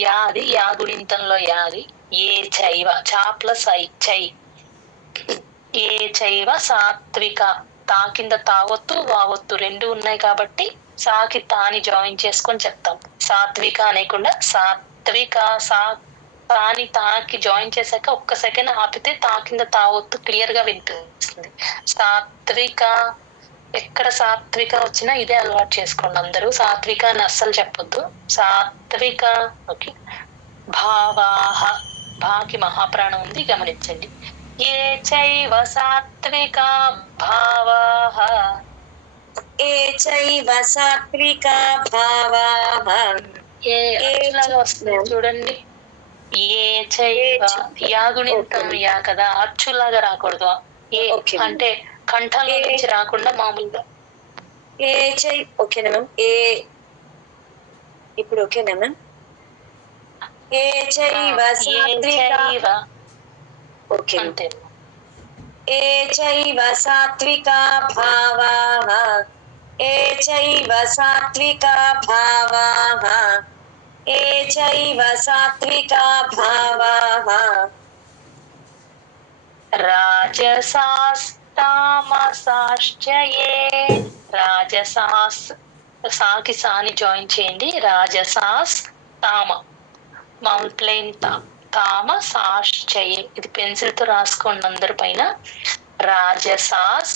యాది యాగుడింతంలో యాది ఏ చైవ చా ప్లస్ ఐ చై ఏ చైవ సాత్విక తా కింద తావొత్తు వావొత్తు రెండు ఉన్నాయి కాబట్టి సాకి తాని జాయిన్ చేసుకొని చెప్తాం. సాత్విక అనేకుండా సాత్విక సా తాని తాకి జాయిన్ చేశాక ఒక్క సెకండ్ ఆపితే తా కింద తావొత్తు క్లియర్ గా వినిపిస్తుంది. సాత్విక ఎక్కడ సాత్విక వచ్చినా ఇదే అలవాటు చేసుకోండి అందరూ. సాత్విక అని అస్సలు చెప్పొద్దు. సాత్విక. ఓకే. భావాహ భాకి మహాప్రాణం ఉంది గమనించండి. ఏ చైవ సాత్విక భావాహ ఏ చైవ సాత్విక భావాః ఏ అచ్చులాగా వస్తుంది చూడండి. ఏ చైవ యాగుణింతం యా కదా, అచ్చులాగా రాకూడదు. ఏ అంటే కంఠంలో నుంచి రాకుండా మామూలుగా ఏ చై. ఓకేనా మ్యామ్? ఏ ఇప్పుడు ఓకేనా మ్యామ్? ఏ చైవ సాత్విక. ఓకే అంతే. ఏ చైవ సాత్విక భావాః ఏ చైవ సాత్విక భావాః ఏ చైవ సాత్విక భావాః రాజసాస్తామసాశ్చ ఏ రాజసాస్ సాకి సాని జాయిన్ చేయండి. రాజసాస్ తామ మామూలు ప్లెయిన్ తామ సాశ్చయే ఇది పెన్సిల్ తో రాసుకోండి అందరి పైన. రాజసాస్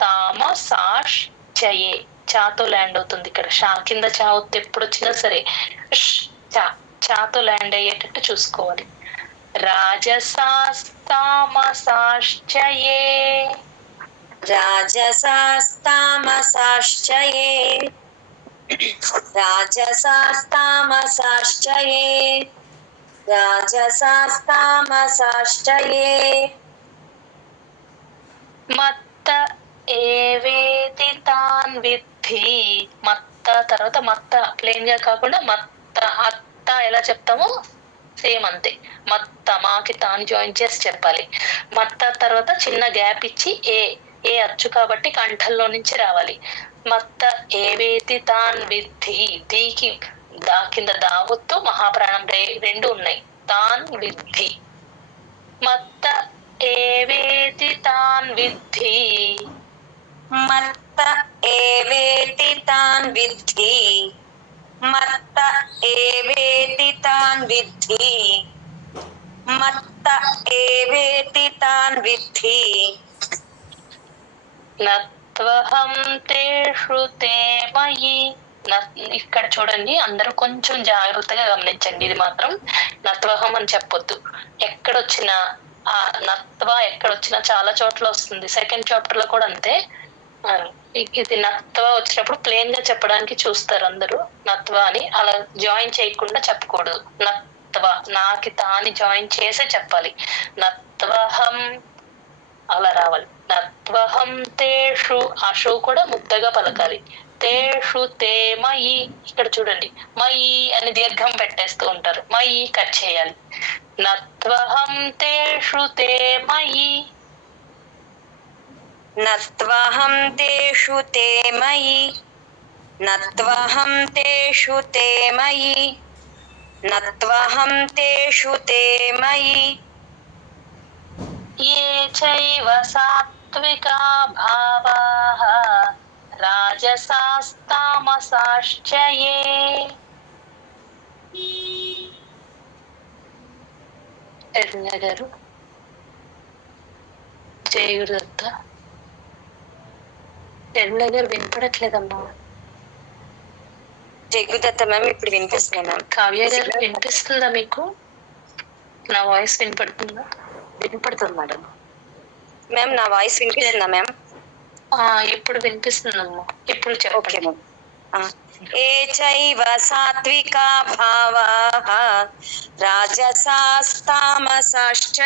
తామ సాశ్చయే చాతో ల్యాండ్ అవుతుంది ఇక్కడ. షా కింద చా వస్తే ఎప్పుడు వచ్చినా సరే చాతో ల్యాండ్ అయ్యేటట్టు చూసుకోవాలి. రాజసాస్తామసాశ్చ ఏ రాజసాస్తామసాశ్చ ఏ రాజసాస్తామసాశ్చ ఏ రాజసాస్తామసాశ్చ ఏ మత్త ఏవేతి తాన్ విద్ధి. మత్త తర్వాత మత్త ప్లెయిన్ గా కాకుండా మత్త అత్త ఎలా చెప్తామో సేమ్ అంతే. మత్త మాకి తాను జాయిన్ చేసి చెప్పాలి. మత్త తర్వాత చిన్న గ్యాప్ ఇచ్చి ఏ ఏ అచ్చు కాబట్టి కంఠంలో నుంచి రావాలి. మత్త ఏవేతి తాన్ విద్ధి దీకి దా కింద దావొత్తు మహాప్రాణం రెండు ఉన్నాయి. తాన్ విద్ధి మత్త ఏవేతి తాన్ విద్ధి మత్త ఏవేతి తాన్ విద్ధి మత్త ఏవేతి తాన్ విద్ధి మత్త ఏవేతి తాన్ విద్ధి నత్వహం తేషు తే మయి. ఇక్కడ చూడండి అందరూ కొంచెం జాగ్రత్తగా గమనించండి. ఇది మాత్రం నత్వహం అని చెప్పొద్దు. ఎక్కడొచ్చినా ఆ నత్వ ఎక్కడొచ్చినా చాలా చోట్ల వస్తుంది. సెకండ్ చాప్టర్ లో కూడా అంతే. ఇది నత్వ వచ్చినప్పుడు ప్లేన్ గా చెప్పడానికి చూస్తారు అందరూ. నత్వ అని అలా జాయిన్ చేయకుండా చెప్పకూడదు. నత్వ నాకి తాని జాయిన్ చేసే చెప్పాలి. నత్వహం అలా రావాలి. నత్వహం తేషు అషు కూడా ముద్దగా పలకాలి. తేషు తే మయి. ఇక్కడ చూడండి మయి అని దీర్ఘం పెట్టేస్తూ ఉంటారు. మయి కట్ చేయాలి. నత్వహం తేషు తే మయి నత్వహం తేషు తే మయి నత్వహం తేషు తే మయి నత్వహం తేషు తే మయి ఏ చైవ సాత్వికా భావాః రాజసాస్తామసాశ్చ ఏ. ఎర్రయ్య గారు జయగురుదత్త ఎర్రయ్య గారు వినపడట్లేదమ్మా. జయగురుదత్త మ్యామ్ ఇప్పుడు వినిపిస్తున్నా మ్యామ్. కావ్య గారు వినిపిస్తుందా మీకు? నా వాయిస్ వినపడుతుందా? వినపడుతుంది మేడం. మ్యామ్ నా వాయిస్ వినిపిస్తుందా మ్యామ్? ఇప్పుడు వినిపిస్తుందమ్మా. ఇప్పుడు చెప్పండి. ఏ చైవ సాత్వికా భావాః రాజసాస్తామసాశ్చ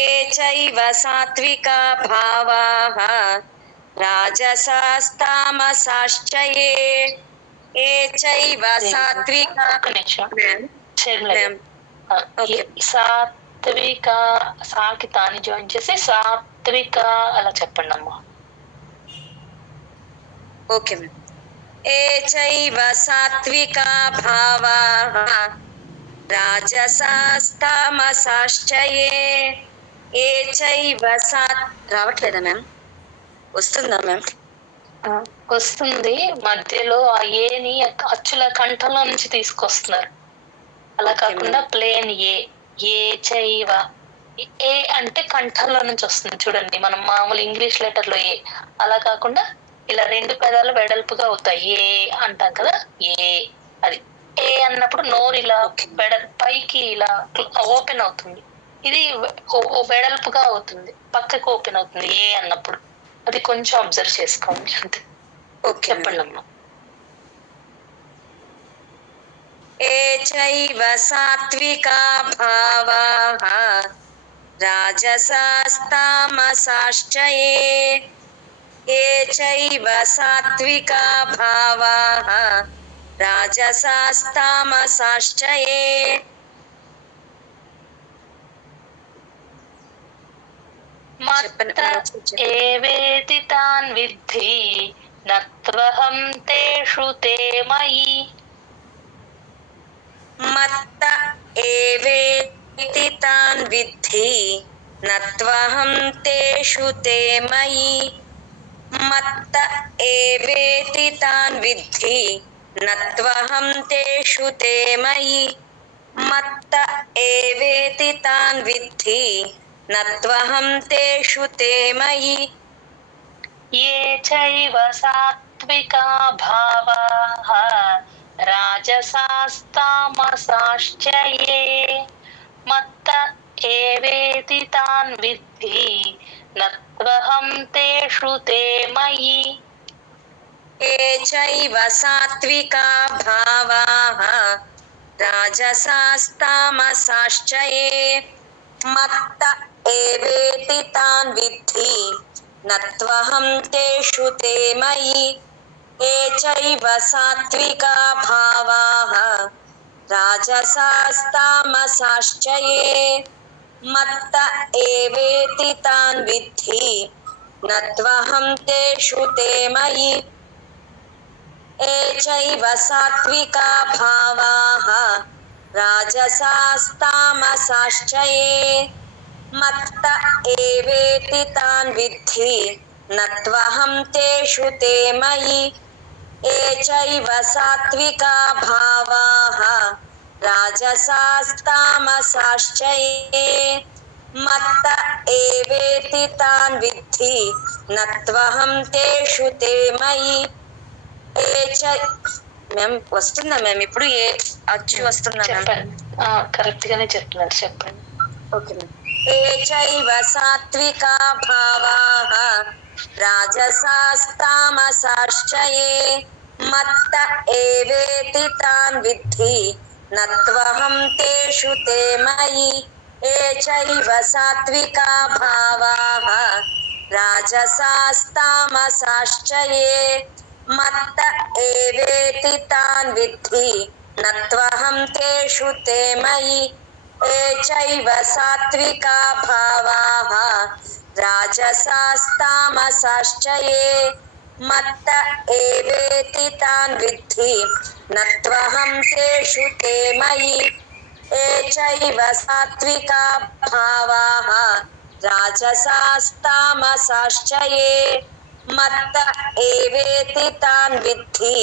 ఏ చైవ సాత్వికా భావాః రాజసాస్తామసాశ్చ ఏ చైవ సాత్వికా. సాత్విక సాకి తాని జాయిన్ చేసి సాత్విక అలా చెప్పండి అమ్మా. Okay ma'am. ఏ చైవ సాత్వికా భావాః రాజసాస్తామసాశ్చయే ఏ చైవ రావట్లేదా మ్యామ్? వస్తుందా మ్యామ్? వస్తుంది. మధ్యలో ఆ ఏని అచ్చుల కంఠంలో నుంచి తీసుకొస్తున్నారు. అలా కాకుండా ప్లేన్ ఏ చైవ. ఏ అంటే కంఠంలో నుంచి వస్తుంది చూడండి, మనం మామూలు ఇంగ్లీష్ లెటర్ లో ఏ. అలా కాకుండా ఇలా 2 పెదాలు వెడల్పుగా అవుతాయి. ఏ అంటాం కదా, ఏ. అది ఏ అన్నప్పుడు నోరు ఇలా పైకి ఇలా ఓపెన్ అవుతుంది. ఇది వెడల్పుగా అవుతుంది, పక్కకు ఓపెన్ అవుతుంది ఏ అన్నప్పుడు. అది కొంచెం అబ్జర్వ్ చేసుకోండి అంతే. చెప్పండి అమ్మా. ఏ చైవ సాత్వికా భావాః రాజసాస్తామసాశ్చయే ఏ చైవ సాత్వికా భావాః రాజసాస్తామసాశ్చయే మత్త ఏవేతి తాన్ విద్ధి నత్వహం తేషు తే మయి. మత్త ఏవేతి తాన్ విద్ధి నత్వహం తేషు తే మయి. మత్త ఏవేతి తాన్ విద్ధి నత్వహం తేషు తే మయి. మత్త ఏవేతి తాన్ విద్ధి నత్వహం తేషు తే మయి. ఏ చైవ సాత్వికా భావాః రాజసాస్తామసాశ్చయే మత్త ఏవేతి తాన్ విద్ధి నత్వహం తేషు తే మయి. ఏ చైవ సాత్వికా భావాః రాజసాస్తామసాశ్చయే మత్త ఏవేతి తాన్ విద్ధి నత్వహం తేషు తే మయి. ఏ చైవ సాత్వికా భావాః రాజసాస్తామసాశ్చయే మత్త ఏవేతి తాన్ విద్ధి నత్వహం తేషు తే మయి. ఏ చైవ సాత్వికా భావాః రాజసాస్తామసాశ్చయే మత్త ఏవేతి తాన్ విద్ధి నత్వహం తేషు తే మయి. ఏ చైవ సాత్వికా భావాః రాజసాస్తామసాశ్చయే మత్త ఏవేతి తాన్ విద్ధి నత్వహం తేషు తే మయి. మ్యామ్ వస్తుందా మ్యామ్? ఇప్పుడు ఏ అచ్చు వస్తుందా మ్యామ్? కరెక్ట్ గానే చెప్తున్నారు, చెప్పండి. Okay ma'am. ఏ చైవ సాత్వికా భావాః రాజసాస్తామసాశ్చయే మత్త ఏవేతి తాన్ విద్ధి నత్వహం తేషు తే మయి. ఏ చైవ సాత్వికా భావాః రాజసాస్తామసాశ్చయే మత్త ఏవేతి తాన్ విద్ధి నత్వహం తేషు తే మయి. ఏ చైవ సాత్వికా భావాః రాజసాస్తామసాశ్చయే మత్త ఏవేతి తాన్ విద్ధి నత్వహం తేషు తే మయి. ఏ చైవ సాత్వికా భావాః రాజసాస్తామసాశ్చయే మత్త ఏవేతి తాన్ విద్ధి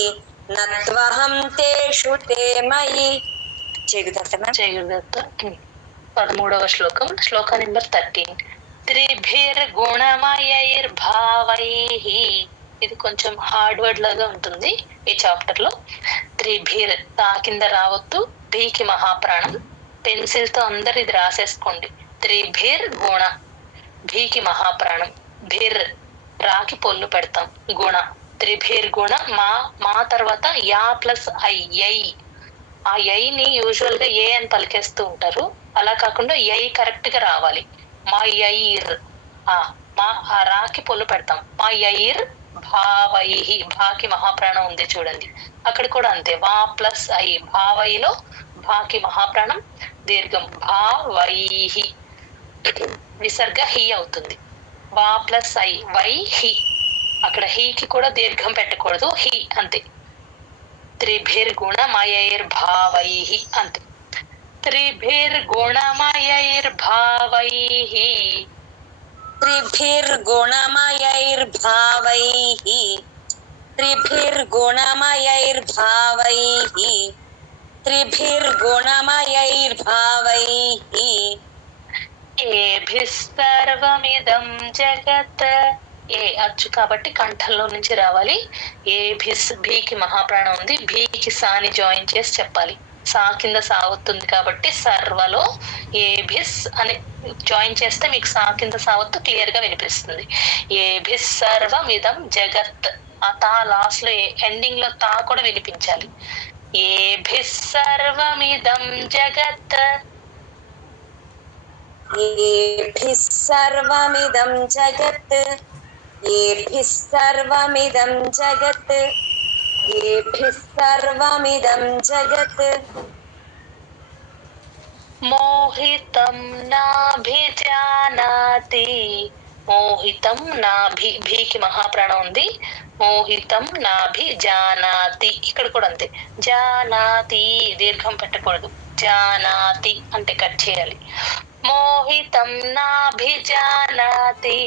నత్వహం తేషు తే మయి. జయగుదత్త 13వ శ్లోకం, శ్లోక నెంబర్ 13. త్రిభిర్గుణమయైర్భావైః. ఇది కొంచెం హార్డ్ వర్డ్ లాగా ఉంటుంది ఈ చాప్టర్ లో. త్రిభిర్ తా కింద రావద్దు, భీకి మహాప్రాణం. పెన్సిల్ తో అందరు ఇది రాసేసుకోండి. త్రిభిర్ గుణ, భీకి మహాప్రాణం. భిర్ రాకి పొల్లు పెడతాం, గుణ. త్రిభిర్ గుణ. మా తర్వాత యా ప్లస్ ఐ, యై. ఆ యైని యూజువల్ గా ఏ అని పలికేస్తూ ఉంటారు, అలా కాకుండా యై కరెక్ట్ గా రావాలి. మా యైర్, ఆ రాకి పొల్లు పెడతాం. మా యైర్ భావైహి, భాకి మహాప్రాణం ఉంది చూడండి, అక్కడ కూడా అంతే. వా ప్లస్ ఐ, భావైలో భాకి మహాప్రాణం, దీర్ఘం భావైహి. విసర్గ హి అవుతుంది. వా ప్లస్ ఐ, వై హి. అక్కడ హీకి కూడా దీర్ఘం పెట్టకూడదు, హి అంతే. త్రిభిర్గుణమయైర్భావైః అంతే. త్రిభిర్గుణమయైర్భావైః త్రిభిర్గుణమయైర్భావైః త్రిభిర్గుణమయైర్భావైః త్రిభిర్గుణమయైర్భావైః ఏభిః సర్వమిదం జగత్. ఏ అచ్చు కాబట్టి కంఠంలో నుంచి రావాలి. ఏభిస్ భీకి మహాప్రాణం ఉంది, భీకి సాని జాయిన్ చేసి చెప్పాలి. సా కింద సావత్తుంది కాబట్టి సర్వలో ఏభిస్ అని జాయిన్ చేస్తే మీకు సా కింద సావత్తు క్లియర్ గా వినిపిస్తుంది. ఏభిస్ సర్వమిదం జగత్. ఆ తా లాస్ట్ లో ఎండింగ్ లో తా కూడా వినిపించాలి. ఏభిస్ సర్వమిదం జగత్. ఏభిః సర్వమిదం జగత్ ఏభిః సర్వమిదం జగత్ ఏభిః సర్వమిదం జగత్ మోహితం నాభిజానాతి. మోహితం నాభి, భీకి మహాప్రాణం ఉంది. మోహితం నాభిజానాతి. ఇక్కడ కూడా అంతే, జానాతి దీర్ఘం పెట్టకూడదు. జానాతి అంటే కట్ చేయాలి. మోహితం నాభిజానాతి.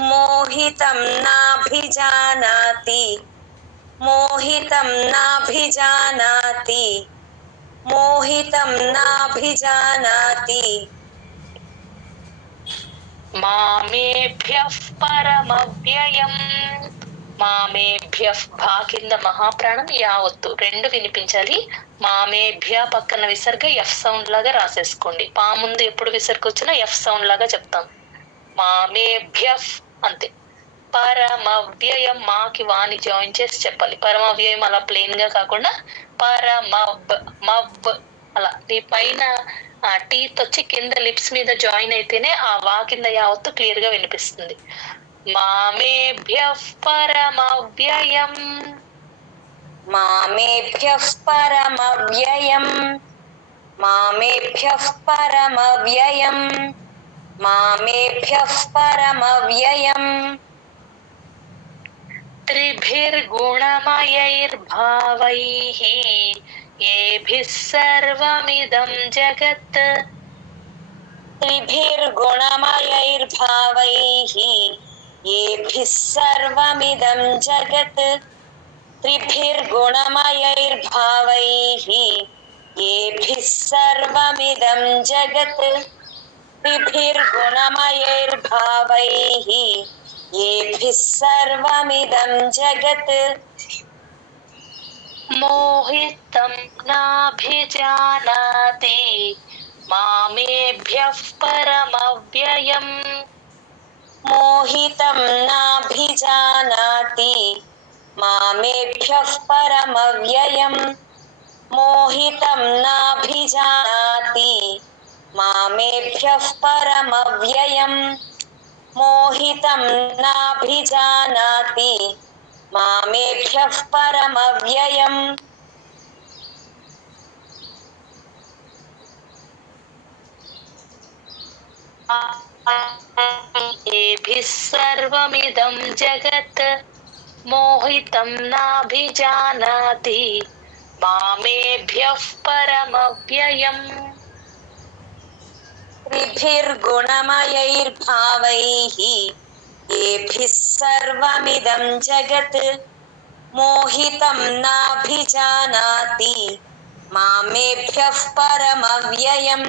మోహితం నాభిజానాతి మోహితం నాభిజానాతి మోహితం నాభిజానాతి మామేభ్యః పరమవ్యయం. మామేభ్యః భా కింద మహాప్రాణం యావత్తు రెండు వినిపించాలి. మామేభ్య పక్కన విసర్గ ఎఫ్ సౌండ్ లాగా రాసేసుకోండి. పా ముందు ఎప్పుడు విసర్గ వచ్చినా ఎఫ్ సౌండ్ లాగా చెప్తాం. మామేభ్యః అంతే. పరమవ్యయం మాకి వాని జాయిన్ చేసి చెప్పాలి. పరమవ్యయం అలా ప్లెయిన్ గా కాకుండా పరమబ్ మబ్ అలా నీ పైన ఆ టీత్ వచ్చి కింద లిప్స్ మీద జాయిన్ అయితేనే ఆ వా కింద యావత్తు క్లియర్ గా వినిపిస్తుంది. మామేభ్యః పరమవ్యయం. మామేభ్యః పరమవ్యయం మామేభ్యః పరమవ్యయం మామేభ్యః పరమవ్యయం త్రిభిర్గుణమయైర్భావైః ఏభిః సర్వమిదం జగత్. త్రిభిర్గుణమయైర్భావైః ఏభిః సర్వమిదం జగత్ త్రిభిర్గుణమయైర్భావైః ఏభిః సర్వమిదం జగత్ త్రిభిర్గుణమయైర్భావైః ఏభిః సర్వమిదం జగత్ మోహితం నాభిజానాతి మామేభ్యః పరమవ్యయం. మోహితం నాభిజానాతి మామేభ్యః పరమవ్యయం మోహితం నాభిజానాతి మామేభ్యః పరమవ్యయం మోహితం నాభిజానాతి మామేభ్యః పరమవ్యయం ఏభిః సర్వమిదం జగత్ మోహితం నాభిజానాతి మామేభ్యః పరమవ్యయం. త్రిభిర్గుణమయైర్భావైః ఏభిః సర్వమిదం జగత్ మోహితం నాభిజానాతి మామేభ్యః పరమవ్యయం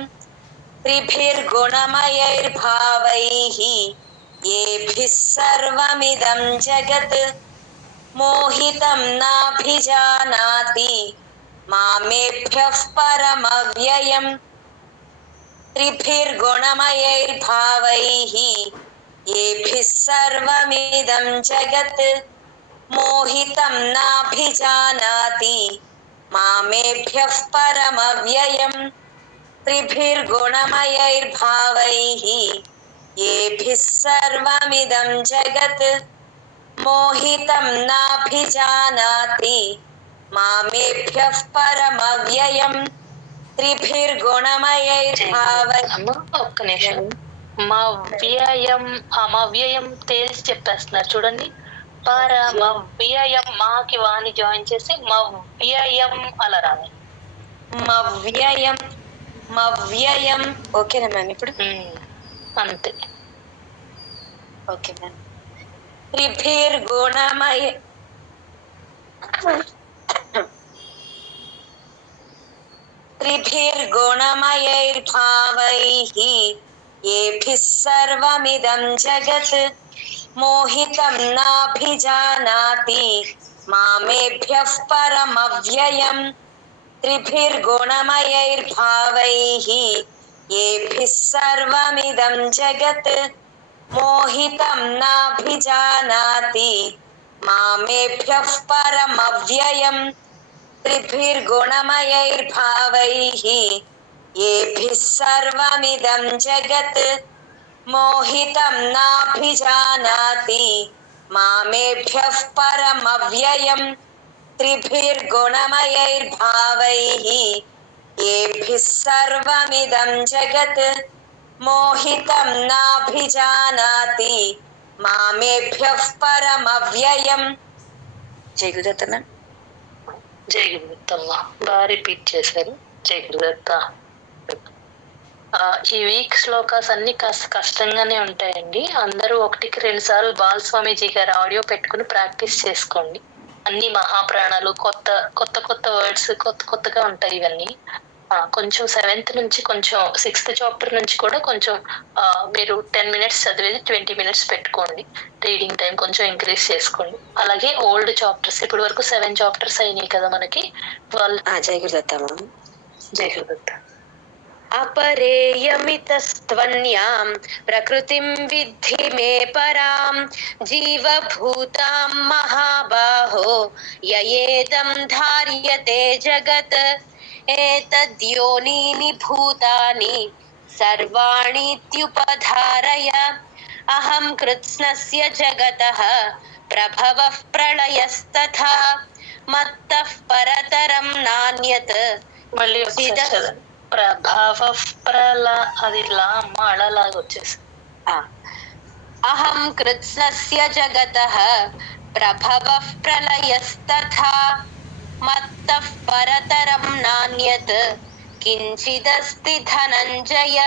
త్రిభిర్గుణమయైర్భావైః ఏభిః సర్వమిదం జగత్ మోహితం నాభిజానాతి మామేభ్యః పరమవ్యయం త్రిభిర్గుణమయైర్భావైః ఏభిః సర్వమిదం జగత్ మోహితం నాభిజానాతి మామేభ్యః పరమవ్యయం త్రిభిర్గుణమయైర్భావైః ఏభిః సర్వమిదం జగత్ మోహితం నాభిజానాతి మామేభ్యః పరమవ్యయం త్రిభిర్గుణమయైర్భావైః. ఒక్క నిమిషం. మవ్యయం, ఆ మవ్యయం తేల్చి చెప్పేస్తున్నారు చూడండి. పరమవ్యయం మాకి వాని జాయిన్ చేసి మవ్యయం అలా రావాలి. మవ్యయం మవ్యయం. ఓకేనా మ్యామ్ ఇప్పుడు? అంతే. Okay ma'am. త్రిభిర్గుణమయ త్రిభిర్గుణమయైర్భావైః ఏభిः సర్వమిదం జగత్ మోహితం నాభిజానాతి మామేభ్యః పరమవ్యయం. త్రిభిర్గుణమయైర్భావైః ఏభిः సర్వమిదం జగత్ మోహితం నాభిజానాతి మామేభ్యః పరమవ్యయం. త్రిభిర్గుణమయైర్భావైః ఏభిः సర్వమిదం జగత్ మోహితం నాభిజానాతి మామేభ్యః పరమవ్యయం. త్రిభిర్గుణమయైర్భావైః ఏభిः సర్వమిదం జగత్ మోహితం నాభిజానాతి మామేభ్యః పరమవ్యయం. జై గురుదత్త మ్యామ్. జై గురుదత్తమ్మ. బాగా రిపీట్ చేశారు. జై గురుదత్త. ఈ వీక్ శ్లోకాస్ అన్ని కాస్త కష్టంగానే ఉంటాయండి. అందరూ 1-2 సార్లు బాలస్వామీజీ గారి ఆడియో పెట్టుకుని ప్రాక్టీస్ చేసుకోండి. అన్ని మహాప్రాణాలు కొత్త కొత్త కొత్త వర్డ్స్ కొత్తగా ఉంటాయి ఇవన్నీ. కొంచెం 7th నుంచి కొంచెం 6th చాప్టర్ నుంచి కూడా కొంచెం మీరు 10 minutes చదివేది 20 minutes పెట్టుకోండి. రీడింగ్ టైం కొంచెం ఇంక్రీజ్ చేసుకోండి. అలాగే ఓల్డ్ చాప్టర్స్ ఇప్పటి వరకు 7 చాప్టర్స్ అయినాయి కదా మనకి. జై గురుదత్త మ్యామ్. జై గురుదత్త. अपरेयमितस्त्वन्यां प्रकृतिं विद्धि मे परां जीवभूतां महाबाहो ययेदं धार्यते जगत् एतद्योनीनि भूतानि सर्वाणीत्युपधारय अहं कृत्स्नस्य जगतः प्रभवः प्रलयस्तथा मत्तः परतरं नान्यत्. మళ్ళీ ప్రభావ అది లాగా వచ్చేసి అహం కృత్స్నస్య జగతః ప్రభవః ప్రళయస్తథా మత్తః పరతరం నాన్యత్ కించిదస్తి ధనంజయ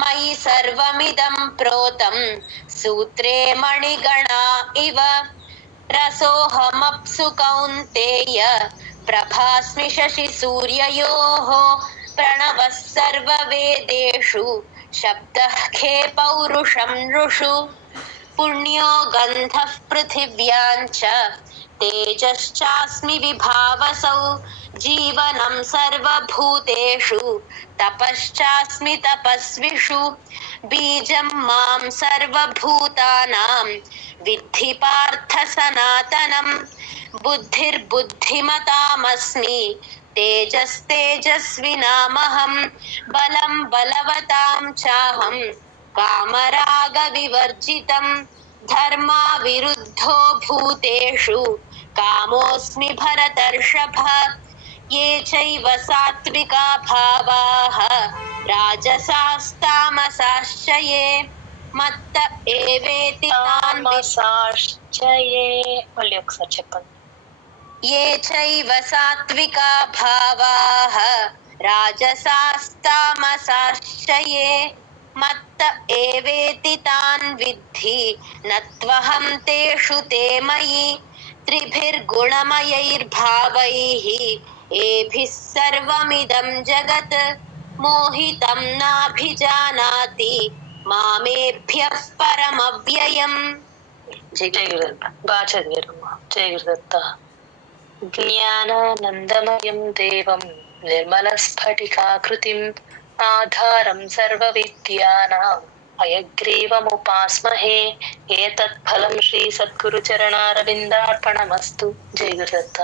మయి సర్వమిదం ప్రోతం సూత్రే మణిగణా ఇవ రసోహమప్సు కౌంతేయ ప్రభాస్మి శశి సూర్యయోః ప్రణవః సర్వవేదేషు శబ్దః ఖే పౌరుషం నృషు పుణ్యో గంధః పృథివ్యాం చ తేజశ్చాస్మి విభావసౌ జీవనం సర్వభూతేషు తపశ్చాస్మి తపస్విషు బీజం మాం సర్వభూతానాం విద్ధి పార్థ సనాతనం బుద్ధిర్బుద్ధిమతామస్మి తేజస్తేజస్వినామహం బలం బలవతాం చాహం కామరాగ వివర్జితం ధర్మా విరుద్ధో భూతేషు కామోస్మి భరతర్షభ ये चैव सात्विका भावाः राजसास्तामसाश्च ये मत्त एवेति మళ్ళీ ఒకసారి చెప్పండి. ये चैव सात्विका भावाः राजसास्तामसाश्च ये मत्त एवेति तान् विद्धि न त्वहं तेषु ते मयि त्रिभिर्गुणमयैर्भावैः ఏభిః సర్వమిదం జగత్ మోహితం నాభిజానాతి మామేభ్యః పరమవ్యయం. జై గురుదత్త. బాగా చదివారమ్మా. జై గురుదత్త. జ్ఞానానందమయం దేవం నిర్మలస్ఫటికాకృతిం ఆధారం సర్వవిద్యానాం హయగ్రీవముపాస్మహే ఏతత్ ఫలం శ్రీ సద్గురు చరణారవిందార్పణమస్తు. జై గురుదత్త.